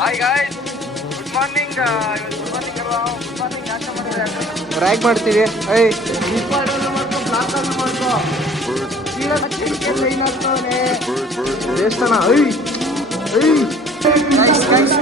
Hi guys, good morning. Good morning ಅಲ್ವಾ? Good morning ಯಾಕೆ ಮಾಡಿದ್ರೆ ರ್ಯಾಗ್ ಮಾಡ್ತೀವಿ. ಐ ರಿಪಾರ್ಡಲ್ಲೂ ಮಾಡ್ಕೊ, ಬ್ಲಾಕಲ್ಲೂ ಮಾಡ್ಕೊ. ಲೈನ್ ಆಗ್ತಾವನೆ ದೇವಸ್ಥಾನ. ಐ ಐ ಗೈಸ್ ಗೈಸ್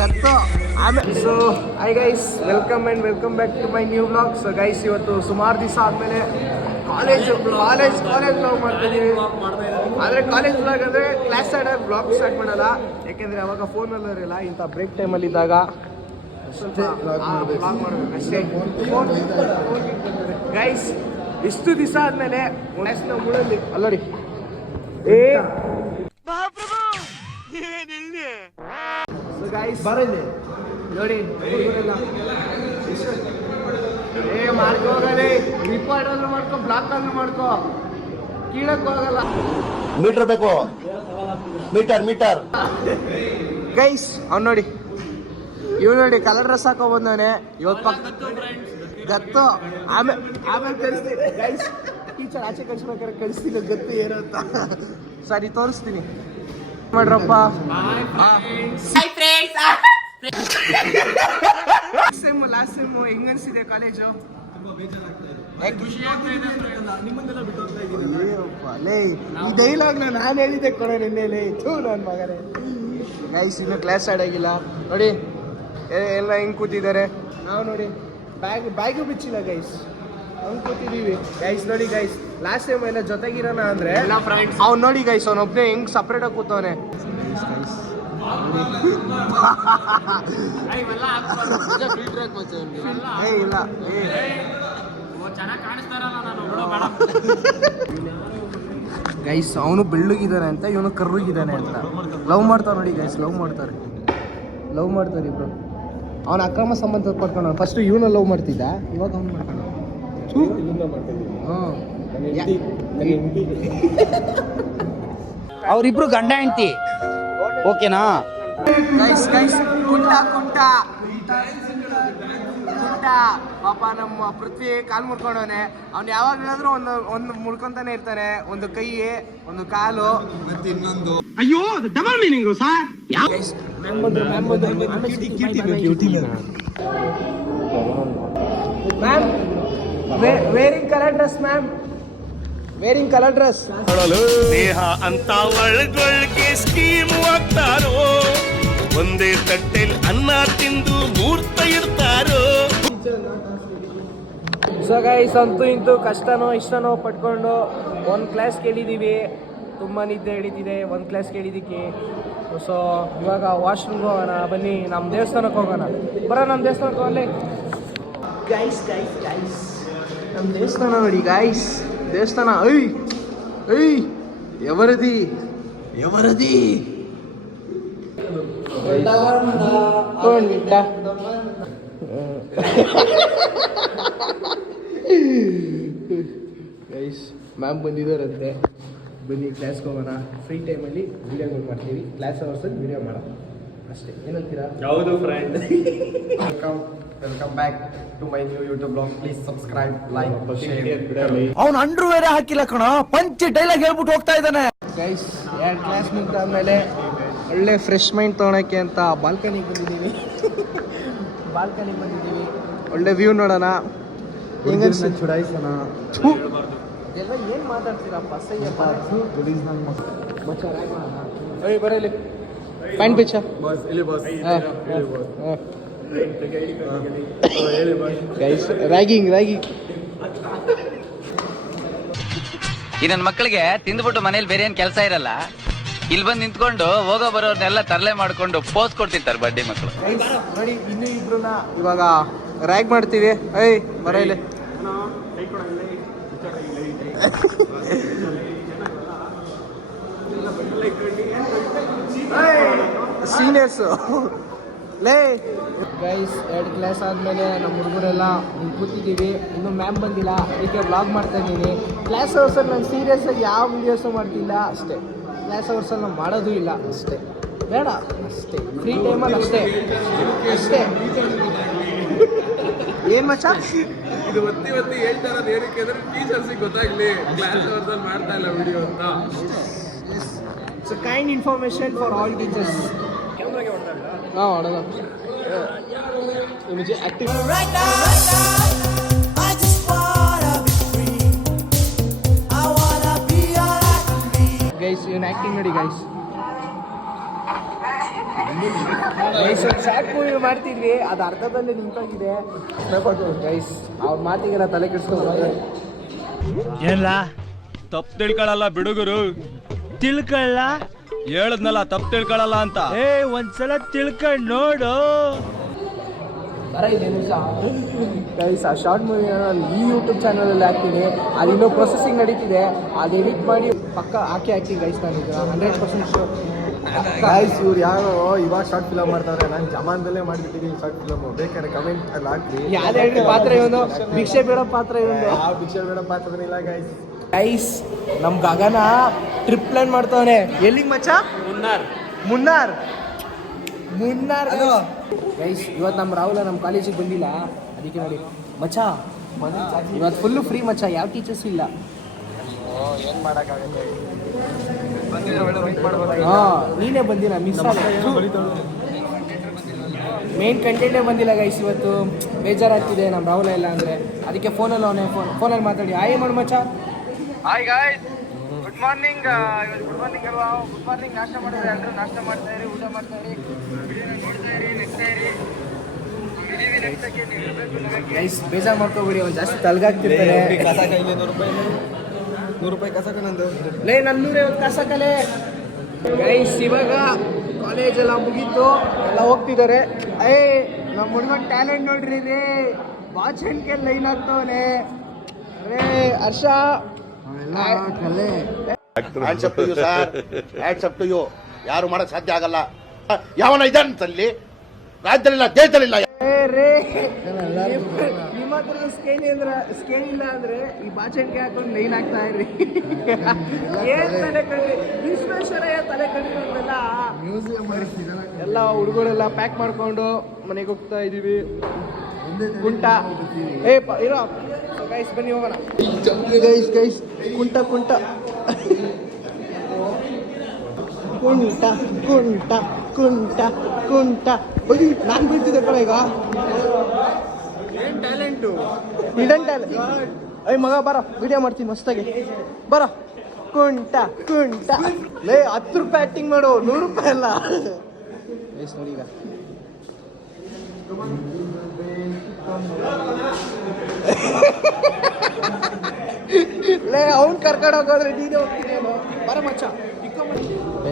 ಗತ್ತು ಆಮೇಲೆ. So I guys, welcome and welcome back to my new blog. So guys, ಇವತ್ತು ಸುಮಾರು ದಿವಸ ಆದಮೇಲೆ ಕಾಲೇಜ್ ಬ್ಲಾಗ್ ಮಾಡ್ತಿದ್ದೀವಿ. ಆದರೆ ಕಾಲೇಜ್ ಬ್ಲಾಗ್ ಅಂದರೆ ಕ್ಲಾಸ್ ಸೈಡಾಗಿ ಬ್ಲಾಗ್ ಸ್ಟಾರ್ಟ್ ಮಾಡಲ್ಲ, ಯಾಕೆಂದರೆ ಅವಾಗ ಫೋನಲ್ಲಿ ಇರಲ್ಲ. ಇಂಥ ಬ್ರೇಕ್ ಟೈಮಲ್ಲಿ ಇದ್ದಾಗ ಸ್ವಲ್ಪ ಬ್ಲಾಗ್ ಮಾಡಬೇಕು ಅಷ್ಟೇ. ಗೈಸ್, ಇಷ್ಟು ದಿವಸ ಆದಮೇಲೆ ಕ್ಲಾಸ್ನ ಮುಳಲ್ಲಿ ಅಲ್ಲೋಡಿ ಏ ಸೊ ಗೈಸ್ ಬರಲಿ ನೋಡಿ ಹುಡುಗರೆಲ್ಲ ಏ ಮಾಡ್ಕೊ ಹೋಗಲಿ. ರಿಪಾರ್ಡಲ್ಲೂ ಮಾಡ್ಕೊ, ಬ್ಲಾಕಲ್ಲೂ ಮಾಡ್ಕೊ, ಕೀಳಕ್ಕೆ ಹೋಗಲ್ಲ. ಮೀಟರ್ ಬೇಕು, ಮೀಟರ್ ಗೈಸ್ ಅವ್ನು ನೋಡಿ, ಇವ್ ನೋಡಿ ಕಲರ್ ಡ್ರೆಸ್ ಹಾಕೋ ಬಂದವನೆ ಇವತ್ತು ಗತ್ತು. ಆಮೇಲೆ ಕಳಿಸ್ತೀನಿ ಗೈಸ್, ಟೀಚರ್ ಆಚೆ ಕಳಿಸ್ಬೇಕಾದ್ರೆ ಕಳಿಸ್ತೀನಿ ಗತ್ತು ಏನು ಅಂತ. ಸರಿ ತೋರಿಸ್ತೀನಿ ಮಾಡ್ರಪ್ಪ. ಲಾಸ್ಟ್ ಸೆಮ್ ಹೆಂಗ್ ಅನ್ಸಿದೆ ಕಾಲೇಜು? ಈ ಡೈಲಾಗ್ ನಾನು ಹೇಳಿದ್ದೆ ಕೊಡ ನಿನ್ನೆ. ನನ್ನ ಮಗನೇ ಗೈಸ್, ಇನ್ನು ಕ್ಲಾಸ್ ಸ್ಟಾರ್ಟ್ ಆಗಿಲ್ಲ ನೋಡಿ, ಎಲ್ಲ ಹೆಂಗ್ ಕೂತಿದ್ದಾರೆ. ನಾವು ನೋಡಿ ಬ್ಯಾಗು ಬಿಚ್ಚಿಲ್ಲ ಗೈಸ್, ಹಂಗೆ ಕೂತಿದ್ದೀವಿ ಗೈಸ್. ನೋಡಿ ಗೈಸ್, ಲಾಸ್ಟ್ ಟೈಮ್ ಎಲ್ಲ ಜೊತೆಗಿರೋಣ ಅಂದ್ರೆ ಅವ್ನು ನೋಡಿ ಗೈಸ್, ಅವನೊಬ್ಬನೇ ಹೆಂಗ್ ಸಪ್ರೇಟಾಗಿ ಕೂತವನೆ. ಇಲ್ಲ ಗೈಸ್, ಅವನು ಬೆಳ್ಳಗಿದ್ದಾನೆ ಅಂತ, ಇವನು ಕರ್ರಗಿದ್ದಾನೆ ಅಂತ. ಲವ್ ಮಾಡ್ತಾರೆ ನೋಡಿ ಗೈಸ್, ಲವ್ ಮಾಡ್ತಾರೆ ಇಬ್ರು. ಅವನ ಅಕ್ರಮ ಸಂಬಂಧ ಪಡ್ಕೊಂಡು ಫಸ್ಟ್ ಇವನ ಲವ್ ಮಾಡ್ತಿದ್ದ, ಇವಾಗ ಅವ್ನು ಮಾಡ್ಕೊಂಡು ಅವರಿಬ್ರು ಗಂಡ ಹೆಂಡತಿ, ಓಕೆನಾ? ಗೈಸ್ ಗೈಸ್, ಕುಂಟ ಪಾಪ ನಮ್ಮ ಪೃಥ್ವಿ ಕಾಲು ಮುರ್ಕೊಂಡವನೆ. ಅವ್ನು ಯಾವಾಗ ಹೇಳಿದ್ರು ಒಂದು ಮುಳ್ಕೊಂತಾನೆ ಇರ್ತಾನೆ, ಒಂದು ಕೈ, ಒಂದು ಕಾಲು, ಮತ್ತೆ ಇನ್ನೊಂದು. ಅಯ್ಯೋ double meaning sir. Ma'am varying colour dress, ma'am varying colour dress. ದೇಹ ಅಂತ ಒಳಗೊಳಗೆ ಸ್ಕೀಮ್ ಆಗ್ತಾರೋ, ಒಂದೇ ತಟ್ಟೆಲ್ ಅನ್ನ ತಿಂದು ಮೂರ್ತ ಇಡ್ತಾರೋ. ಸೊ ಗೈಸ್, ಅಂತೂ ಇಂತೂ ಕಷ್ಟನೋ ಇಷ್ಟನೋ ಪಡ್ಕೊಂಡು ಒಂದು ಕ್ಲಾಸ್ ಕೇಳಿದ್ದೀವಿ. ತುಂಬ ನಿದ್ದೆ ಹಿಡಿತಿದೆ ಒಂದು ಕ್ಲಾಸ್ ಕೇಳಿದ್ದಕ್ಕೆ. ಸೊ ಇವಾಗ ವಾಶ್ರೂಮ್ಗೆ ಹೋಗೋಣ ಬನ್ನಿ, ನಮ್ಮ ದೇವಸ್ಥಾನಕ್ಕೆ ಹೋಗೋಣ. ನಮ್ಮ ದೇವಸ್ಥಾನಕ್ಕೆ ಹೋಗಲಿ ಗೈಸ್. ನಮ್ಮ ದೇವಸ್ಥಾನ ನೋಡಿ ಗೈಸ್, ದೇವಸ್ಥಾನ. ಐ ಎವರದಿ ಗೈಸ್, ಮ್ಯಾಮ್ ಬಂದಿದ್ದಾರಂತೆ. ಬನ್ನಿ ಕ್ಲಾಸ್ಗೆ ಹೋಗೋಣ. ಫ್ರೀ ಟೈಮಲ್ಲಿ ವಿಡಿಯೋಗಳು ಮಾಡ್ತೀವಿ, ಕ್ಲಾಸ್ ಅವರ್ಸಲ್ಲಿ ವಿಡಿಯೋ ಮಾಡೋಣ ಅಷ್ಟೇ. ಏನಂತೀರಾ? ಯಾವುದು friend? Welcome back to my new YouTube blog. Please subscribe, like, share. ಅವ್ನು ಅಂಡ್ರೂ ಬೇರೆ ಹಾಕಿಲ್ಲ ಕಣ, ಪಂಚ್ ಡೈಲಾಗ್ ಹೇಳ್ಬಿಟ್ಟು ಹೋಗ್ತಾ ಇದ್ದಾನೆ. ಗೈಸ್, 2 ಕ್ಲಾಸ್ ಮುಗಿದಾದ್ಮೇಲೆ ಒಳ್ಳೆ ಫ್ರೆಶ್ ಮೈಂಡ್ ತೊಗೊಳಕ್ಕೆ ಅಂತ ಬಾಲ್ಕನಿಗೆ ಬಂದಿದ್ದೀವಿ. ಒಳ್ಳೆ ವ್ಯೂ ನೋಡೋಣ. ಚುಡಾಯಿಸೋಣ. ಎಲ್ಲ ಏನು ಮಾತಾಡ್ತೀರಪ್ಪ? ಬರಲಿ ಪ್ಯಾಂಟ್ ಬಿಚ್ಚ ಗೈಸ್. ರ್ಯಾಗಿಂಗ್ ಈ ನನ್ನ ಮಕ್ಕಳಿಗೆ ತಿಂದ್ಬಿಟ್ಟು ಮನೇಲಿ ಬೇರೆ ಏನ್ ಕೆಲಸ ಇರಲ್ಲ, ಇಲ್ಲಿ ಬಂದು ನಿಂತ್ಕೊಂಡು ಹೋಗೋ ಬರೋರ್ನೆಲ್ಲ ತರಲೆ ಮಾಡ್ಕೊಂಡು ಪೋಸ್ ಕೊಡ್ತಿರ್ತಾರೆ ಬಡ್ಡಿ ಮಕ್ಕಳು. ನೋಡಿ, ಇನ್ನೂ ಇಬ್ರನ್ನ ಇವಾಗ ರ್ಯಾಗ್ ಮಾಡ್ತೀವಿ. ಬರಲಿ ಸೀನಿಯರ್ಸು ಲೇ. ಗೈಸ್, 2 ಕ್ಲಾಸ್ ಆದಮೇಲೆ ನಮ್ಮ ಹುಡುಗರೆಲ್ಲ ಕೂತಿದ್ದೀವಿ. ಇನ್ನೂ ಮ್ಯಾಮ್ ಬಂದಿಲ್ಲ, ಅದಕ್ಕೆ ವ್ಲಾಗ್ ಮಾಡ್ತಾ ಇದ್ದೀನಿ. ಕ್ಲಾಸ್ ಅವರ್ಸಲ್ಲಿ ನಾನು ಸೀರಿಯಸ್ಸಾಗಿ ಯಾವ ವೀಡಿಯೋಸು ಮಾಡ್ತಿಲ್ಲ ಅಷ್ಟೇ. ಕ್ಲಾಸ್ ಅವರ್ಸಲ್ಲಿ ನಾವು ಮಾಡೋದು ಇಲ್ಲ ಅಷ್ಟೇ, ಬೇಡ ಅಷ್ಟೇ. ಫ್ರೀ ಟೈಮಲ್ಲಿ ಅಷ್ಟೇ. ಏನು ಮಚ್ಚ ಇದು ಒತ್ತಿ ಹೇಳ್ತಾ ಇರೋದು ಏನಕ್ಕೆ ಅಂದ್ರೆ ಟೀಚರ್ಸಿಗೆ ಗೊತ್ತಾಗ್ಲಿ ಕ್ಲಾಸ್ ಅವರ್ಸಲ್ಲಿ ಮಾಡ್ತಾ ಇಲ್ಲ ವಿಡಿಯೋ ಅಂತ. It's a kind information for all teachers. ಹಾಂ ಹೊಡೆದ ಆಕ್ಟಿವ್ ಗೈಸ್ ಇವನ್ ಆಕ್ಟಿಂಗ್ ನೋಡಿ ಗೈಸ್. ಗೈಸ್ ಒಂದು ಶಾರ್ಟ್ ಮೂವಿ ಮಾಡ್ತಿದ್ವಿ, ಅದು ಅರ್ಧದಲ್ಲೇ ನಿಂತೋಗಿದೆ ಗೈಸ್. ಅವ್ರ ಮಾತಿಗೆಲ್ಲ ತಲೆ ಕೆಡಿಸ್ಕೊಂಡು ಏನಿಲ್ಲ ತಪ್ಪು ತಿಳ್ಕೊಳಲ್ಲ ಬಿಡುಗರು. ತಿಳ್ಕೊಳ್ಳ ಹೇಳದ್ನಲ್ಲ ತಪ್ಪು ತಿಳ್ಕೊಳಲ್ಲ ಅಂತ. ಒಂದ್ಸಲ ತಿಳ್ಕೊಂಡ್ ನೋಡು. ಗೈಸ್ ಆ ಶಾರ್ಟ್ ಮೂವಿ ಈ ಯೂಟ್ಯೂಬ್ ಚಾನಲಲ್ಲಿ ಹಾಕ್ತೀನಿ. ಅದು ಇನ್ನೂ ಪ್ರೊಸೆಸಿಂಗ್ ನಡೀತಿದೆ, ಅದು ಎಡಿಟ್ ಮಾಡಿ ಪಕ್ಕ ಹಾಕಿ ಹಾಕ್ತೀನಿ ಗೈಸ್. ನಾನು 100% ಶೋರ್. ಗಾಯ್ಸ್ ಇವ್ರು ಯಾರೋ ಇವಾಗ ಶಾರ್ಟ್ ಫಿಲಮ್ ಮಾಡ್ತಾರೆ, ನಾನು ಜಮಾನ್ದಲ್ಲೇ ಮಾಡಿಬಿಟ್ಟಿದ್ದೀನಿ ಶಾರ್ಟ್ ಫಿಲಮ್. ಬೇಕಾದ್ರೆ ಕಮೆಂಟ್ ಅಲ್ಲಿ ಹಾಕ್ರಿ. ಯಾವ್ದು ಹೇಳಿ ಪಾತ್ರ ಇವನು, ಭಿಕ್ಷೆ ಬೇಡೋ ಪಾತ್ರ ಇವನು. ಯಾವ ಭಿಕ್ಷೆ ಬೇಡ ಪಾತ್ರನಿಲ್ಲ ಗಾಯ್ಸ್. ಗೈಸ್ ನಮ್ ಗಗನ ಟ್ರಿಪ್ ಪ್ಲಾನ್ ಮಾಡ್ತಾವನೆ. ಎಲ್ಲಿಗೆ ಮಚ್ಚ? ಮುನ್ನಾರ್ ಗೈಸ್. ಇವತ್ತು ನಮ್ಮ ರಾಹುಲ ನಮ್ಮ ಕಾಲೇಜಿಗೆ ಬಂದಿಲ್ಲ, ಅದಕ್ಕೆ ನೋಡಿ ಮಚ್ಚ ಇವತ್ತು ಫುಲ್ಲು ಫ್ರೀ ಮಚ್ಚ, ಯಾವ ಟೀಚರ್ಸ್ ಇಲ್ಲ. ಏನು ಮಾಡೋಕ್ಕಾಗತ್ತೆ, ಹಾಂ ನೀನೇ ಬಂದಿಲ್ಲ, ಮಿಸ್ ಮೇನ್ ಕಂಟೆಂಟೇ ಬಂದಿಲ್ಲ ಗೈಸ್. ಇವತ್ತು ಬೇಜಾರಾಗ್ತಿದೆ ನಮ್ಮ ರಾಹುಲ ಇಲ್ಲ ಅಂದರೆ, ಅದಕ್ಕೆ ಫೋನಲ್ಲಿ ಅವನೇ ಫೋನಲ್ಲಿ ಮಾತಾಡಿ ಹಾಯ್ ಮಾಡು ಮಚ್ಚ. Hi guys, good morning. ಇವತ್ತು ಗುಡ್ ಮಾರ್ನಿಂಗ್ ಅಲ್ವಾ? Good morning. ನಾಷ್ಟ ಮಾಡಿದ್ರೆ ಎಲ್ಲರೂ ನಾಷ್ಟ ಮಾಡ್ತಾ ಇರಿ, ಊಟ ಮಾಡ್ತಾ ಇರಿ, ನೋಡ್ತಾ ಇರಿ, ನೆಗ್ತಾ ಇರಿ. ಗೈಸ್ ಬೇಜಾರು ಮಾಡ್ಕೋಬೇಡಿ, ಅವ್ನು ಜಾಸ್ತಿ ತಲೆಗಾಗ್ತಿರ್ತಾರೆ. ₹100 ಕಸಕ ನಂದು. ಲೇ ನನ್ನ 150 ಕಸಕಲೆ. ಗೈಸ್ ಇವಾಗ ಕಾಲೇಜ್ ಎಲ್ಲ ಮುಗೀತು, ಎಲ್ಲ ಹೋಗ್ತಿದ್ದಾರೆ. ನಮ್ಮ ಹುಡುಗ ಟ್ಯಾಲೆಂಟ್ ನೋಡ್ರಿ ರೇ, ಬಾಚಣಿಕೆ ಲೈನ್ ಆಗ್ತವನೆ ರೇ. Harsha hands up to you sir, hands up to you. ಯಾರು ಮಾಡಕ್ ಸಾಧ್ಯ ಆಗಲ್ಲ. ಯಾವನ ಇದಂತಲ್ಲಿ ರಾಜ್ಯದಲ್ಲಿಲ್ಲ, ದೇಶದಲ್ಲಿಲ್ಲ. ರೇ ನಿಮ್ಮ ಹತ್ರ ಸ್ಕೇಲ್ ಇಲ್ಲ ಅಂದ್ರೆ ಈ ಬಾಚಣಿಕೆ ಹಾಕೊಂಡು ಲೈನ್ ಆಗ್ತಾ ಇರ್ರಿ. ಏನ್ ತಲೆ ಕಂಡ್ರಿ ವಿಶ್ವೇಶ್ವರಯ್ಯ ತಲೆ ಕಂಡಿರೋದ್ರೆಲ್ಲ ಎಲ್ಲ ಹುಡುಗರೆಲ್ಲ ಪ್ಯಾಕ್ ಮಾಡ್ಕೊಂಡು ಮನೆಗೆ ಹೋಗ್ತಾ ಇದೀವಿ. ಕುಂಟ ಇರೋ ಗೈಸ್ ಬನ್ನಿ ಹೋಗೋಣ. ಗೈಸ್ ಕುಂಟ ಕುಂಟ ಕುಂಟ ಕುಂಟ ಕುಂಟ ಕುಂಟ. ನಾನು ಬೀಳ್ತಿದ್ದೆ ಕಡೆ ಈಗ. ಏನ್ ಟ್ಯಾಲೆಂಟು, ಹಿಡನ್ ಟ್ಯಾಲೆಂಟ್. ಮಗ ಬರ ವಿಡಿಯೋ ಮಾಡ್ತೀನಿ ಮಸ್ತಾಗಿ, ಬರ. ಕುಂಟ ಕುಂಟ ಲೇ 10 ರೂಪಾಯಿ ಆಕ್ಟಿಂಗ್ ಮಾಡು, ₹100 ಅಲ್ಲ. ಎಸ್ ನೋಡಿ ಈಗ ಲೇ ಅವ್ನು ಕರ್ಕೊಂಡು ಹೋಗೋದ್ರೆ ನೀನೇ ಹೋಗ್ತೀನಿ. ಬರ ಮಚ್ಚ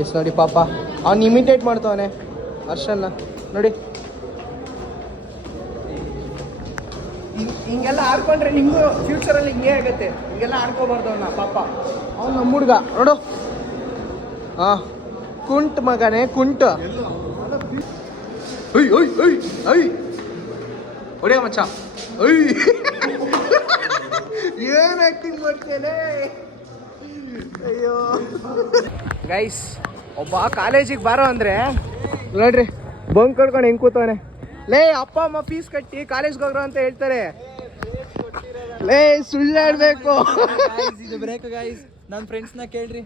ಎಸ್ ನೋಡಿ ಪಾಪ ಅವ್ನು ಇಮಿಟೇಟ್ ಮಾಡ್ತಾವನೆ ಹರ್ಷನ್ನ ನೋಡಿ. ಹಿಂಗೆಲ್ಲ ಆಡ್ಕೊಂಡ್ರೆ ನಿಮಗೂ ಫ್ಯೂಚರಲ್ಲಿ ಹಿಂಗೆ ಆಗುತ್ತೆ. ಹಿಂಗೆಲ್ಲ ಆಡ್ಕೋಬಾರ್ದು ಅವನ್ನ ಪಾಪ. ಅವ್ನು ನಮ್ಮ ಹುಡುಗ ನೋಡು. ಹಾಂ ಕುಂಟ್ ಮಗನೇ ಕುಂಟ್. ಹೊಡಿಯ ಮಚ್ಚ. ಏನ್ ಆಕ್ಟಿಂಗ್ ಮಾಡ್ತೇನೆ. ಅಯ್ಯೋ ಗೈಸ್, ಒಬ್ಬ ಕಾಲೇಜಿಗೆ ಬಾರೋ ಅಂದ್ರೆ ನೋಡ್ರಿ ಬಂಕ್ ಕಡ್ಕೊಂಡು ಹೆಂಗ್ ಕೂತವನೆ. ಲೇ ಅಪ್ಪ ಅಮ್ಮ ಫೀಸ್ ಕಟ್ಟಿ ಕಾಲೇಜ್ಗೆ ಹೋಗ್ರು ಅಂತ ಹೇಳ್ತಾರೆ. ಲೇ ಸುಳ್ಳು ಹೇಳ್ಬೇಕು. ಇದು ಬ್ರೇಕ್ ಗೈಸ್, ನನ್ನ ಫ್ರೆಂಡ್ಸ್ ನ ಕೇಳ್ರಿ.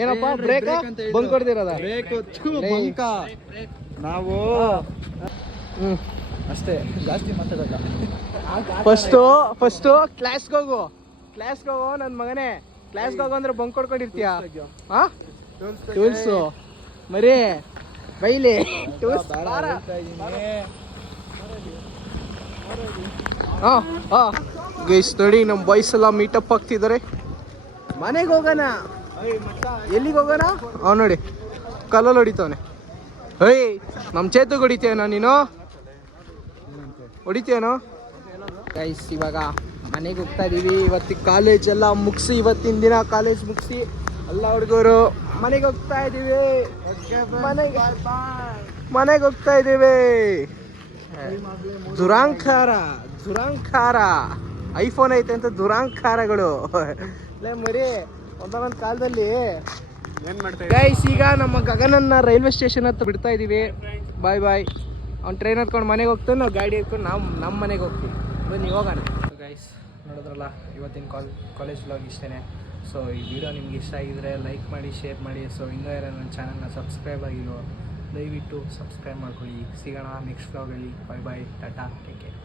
ಏನಪ್ಪ ಬ್ರೇಕ್ ಬಂಕ್ ಕೊಡ್ತಿರೋದ? ನಾವು ಅಷ್ಟೇ, ಜಾಸ್ತಿ ಮಾತಾಡಲ್ಲ. ಫಸ್ಟು ಕ್ಲಾಸ್ಗೆ ಹೋಗು ನನ್ನ ಮಗನೇ. ಕ್ಲಾಸ್ಗೆ ಹೋಗು ಅಂದ್ರೆ ಬಂಕ್ ಕೊಡ್ಕೊಂಡಿರ್ತೀಯ. ಹಾಂ ಟೂಲ್ಸು ಮರಿ ಬೈಲಿ ಟೂಲ್ಸ್. ಹಾಂ ಗೈಸ್ ನೋಡಿ ನಮ್ಮ ಬಾಯ್ಸ್ ಎಲ್ಲ ಮೀಟಪ್ ಆಗ್ತಿದ್ದಾರೆ. ಮನೆಗೆ ಹೋಗೋಣ. ಎಲ್ಲಿಗೆ ಹೋಗೋಣ? ಅವ್ನು ನೋಡಿ ಕಲ್ಲಲ್ಲಿ ಹೊಡಿತವನೆ. ನಮ್ಮ ಚೇತುಗೆ ಹೊಡಿತೀಯನೋ ನೀನು? ಹೊಡಿತೀಯನೋ? ಗೈಸ್ ಇವಾಗ ಮನೆಗೆ ಹೋಗ್ತಾ ಇದೀವಿ. ಇವತ್ತಿಗೆ ಕಾಲೇಜ್ ಎಲ್ಲ ಮುಗಿಸಿ, ಇವತ್ತಿನ ದಿನ ಕಾಲೇಜ್ ಮುಗಿಸಿ ಎಲ್ಲ ಹುಡುಗರು ಮನೆಗೆ ಹೋಗ್ತಾ ಇದೀವಿ. ಮನೆಗೆ ಹೋಗ್ತಾ ಇದೀವಿ. ದುರಾಂಕಾರ ಐಫೋನ್ ಐತೆ ಅಂತ ದುರಾಂಕಾರಗಳು. ಮರಿ ಒಂದೊಂದು ಕಾಲದಲ್ಲಿ ಏನು ಮಾಡ್ತಾ ಗೈಸ್ ಈಗ ನಮ್ಮ ಗಗನನ್ನ ರೈಲ್ವೆ ಸ್ಟೇಷನ್ ಹತ್ರ ಬಿಡ್ತಾ ಇದೀವಿ. ಬಾಯ್ ಅವ್ನು ಟ್ರೈನ್ ಹತ್ಕೊಂಡು ಮನೆಗೆ ಹೋಗ್ತಾನೆ, ನಾವು ಗಾಡಿ ಹತ್ಕೊಂಡು ನಮ್ಮ ಮನೆಗೆ ಹೋಗ್ತೀವಿ. ಬನ್ನಿ ಹೋಗೋಣ. ಗೈಸ್ ನೋಡಿದ್ರಲ್ಲ ಇವತ್ತಿನ ಕಾಲೇಜ್ ವ್ಲಾಗ್ ಇಷ್ಟೇ. ಸೊ ಈ ವಿಡಿಯೋ ನಿಮ್ಗೆ ಇಷ್ಟ ಆಗಿದ್ರೆ ಲೈಕ್ ಮಾಡಿ, ಶೇರ್ ಮಾಡಿ. ಸೊ ಇನ್ನೂ ಯಾರು ನನ್ನ ಚಾನಲ್ನ ಸಬ್ಸ್ಕ್ರೈಬ್ ಆಗಿರೋ ದಯವಿಟ್ಟು ಸಬ್ಸ್ಕ್ರೈಬ್ ಮಾಡ್ಕೊಳ್ಳಿ. ಸಿಗೋಣ ನೆಕ್ಸ್ಟ್ ವ್ಲಾಗಲ್ಲಿ. Bye bye, tata, take care.